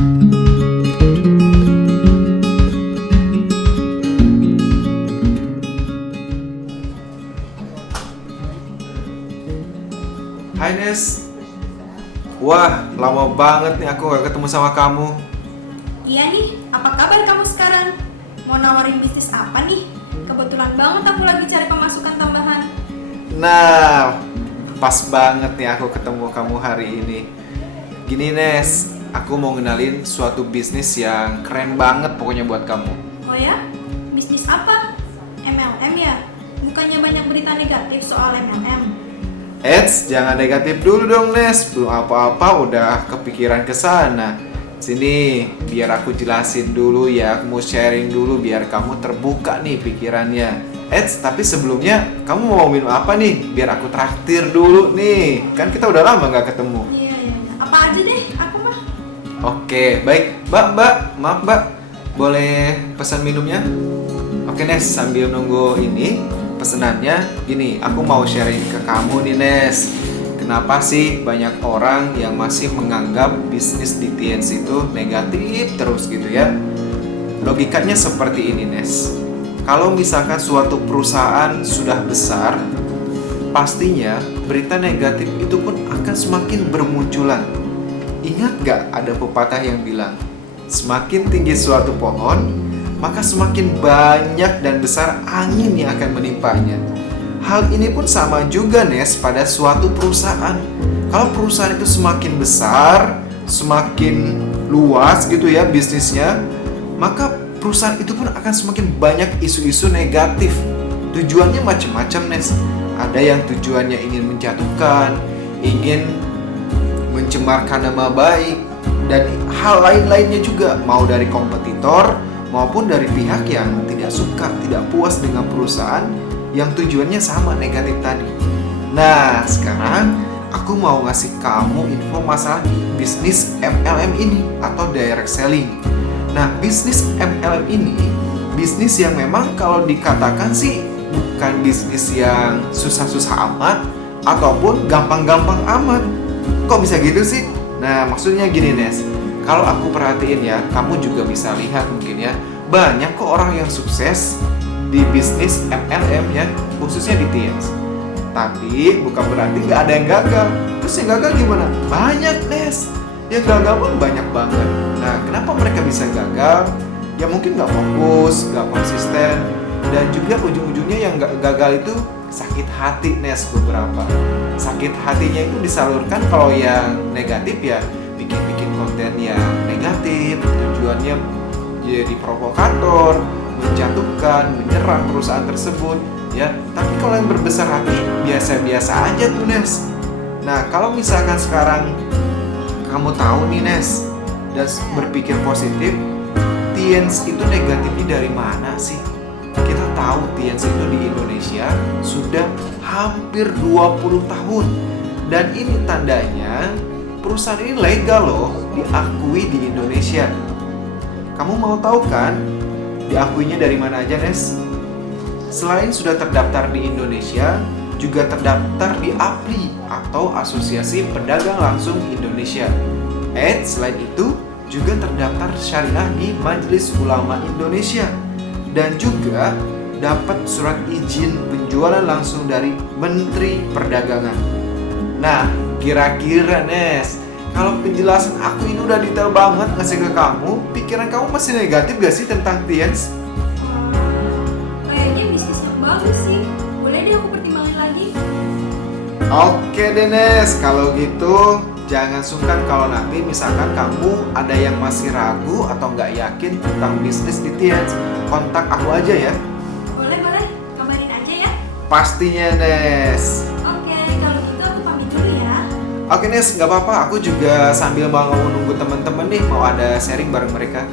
Hai Nes. Wah, lama banget nih aku gak ketemu sama kamu. Iya nih, apa kabar kamu sekarang? Mau nawarin bisnis apa nih? Kebetulan banget aku lagi cari pemasukan tambahan. Nah, pas banget nih aku ketemu kamu hari ini. Gini Nes, aku mau ngenalin suatu bisnis yang keren banget pokoknya buat kamu. Oh ya? Bisnis apa? MLM ya? Bukannya banyak berita negatif soal MLM? Eits, jangan negatif dulu dong Nes. Belum apa-apa udah kepikiran ke sana. Sini, biar aku jelasin dulu ya. Aku mau sharing dulu biar kamu terbuka nih pikirannya. Eits, tapi sebelumnya kamu mau minum apa nih? Biar aku traktir dulu nih. Kan kita udah lama gak ketemu. Iya. Apa aja deh, aku mah. Oke, baik. Mbak, maaf Mbak. Boleh pesan minumnya? Oke Nes, sambil nunggu ini pesenannya, gini, aku mau sharing ke kamu nih Nes. Kenapa sih banyak orang yang masih menganggap bisnis di TNC itu negatif terus gitu ya? Logikanya seperti ini Nes. Kalau misalkan suatu perusahaan sudah besar, pastinya berita negatif itu pun akan semakin bermunculan. Ingat gak ada pepatah yang bilang, semakin tinggi suatu pohon, maka semakin banyak dan besar angin yang akan menimpanya. Hal ini pun sama juga Nes pada suatu perusahaan. Kalau perusahaan itu semakin besar, semakin luas gitu ya bisnisnya, maka perusahaan itu pun akan semakin banyak isu-isu negatif. Tujuannya macam-macam Nes. Ada yang tujuannya ingin menjatuhkan, ingin mencemarkan nama baik, dan hal lain-lainnya juga, mau dari kompetitor maupun dari pihak yang tidak suka, tidak puas dengan perusahaan yang tujuannya sama negatif tadi. Nah, sekarang aku mau ngasih kamu info masalah bisnis MLM ini atau direct selling. Nah, bisnis MLM ini bisnis yang memang kalau dikatakan sih bukan bisnis yang susah-susah amat ataupun gampang-gampang amat. Kok bisa gitu sih? Nah, maksudnya gini Nes, kalau aku perhatiin ya, kamu juga bisa lihat mungkin ya, banyak kok orang yang sukses di bisnis MLM ya, khususnya di TNC. Tapi bukan berarti nggak ada yang gagal. Terus yang gagal gimana? Banyak Nes. Yang gagal pun banyak banget. Nah, kenapa mereka bisa gagal? Ya mungkin nggak fokus, nggak konsisten, dan juga ujung-ujungnya yang gagal itu sakit hati Nes beberapa. Sakit hatinya itu disalurkan kalau yang negatif ya bikin konten yang negatif, tujuannya jadi provokator, menjatuhkan, menyerang perusahaan tersebut ya. Tapi kalau yang berbesar hati biasa-biasa aja tuh Nes. Nah, kalau misalkan sekarang kamu tahu nih Nes dan berpikir positif, TNC itu negatifnya dari mana sih? Kita tahu TNC itu di Indonesia sudah hampir 20 tahun. Dan ini tandanya perusahaan ini legal loh, diakui di Indonesia. Kamu mau tahu kan diakuinya dari mana aja Nes? Selain sudah terdaftar di Indonesia, juga terdaftar di APRI atau Asosiasi Pedagang Langsung Indonesia. Selain itu juga terdaftar syariah di Majelis Ulama Indonesia. Dan juga dapat surat izin penjualan langsung dari Menteri Perdagangan. Nah, kira-kira Nes, kalau penjelasan aku ini udah detail banget ngasih ke kamu, pikiran kamu masih negatif gak sih tentang TNC? Kayaknya bisnis yang bagus sih. Boleh deh aku pertimbangin lagi. Oke deh Nes, kalau gitu jangan sungkan kalau nanti misalkan kamu ada yang masih ragu atau nggak yakin tentang bisnis di TNC, kontak aku aja ya. Boleh, kabarin aja ya. Pastinya Nes. Oke, kalau gitu aku pamit dulu ya. Oke Nes, nggak apa-apa, aku juga sambil mau nunggu teman-teman nih mau ada sharing bareng mereka.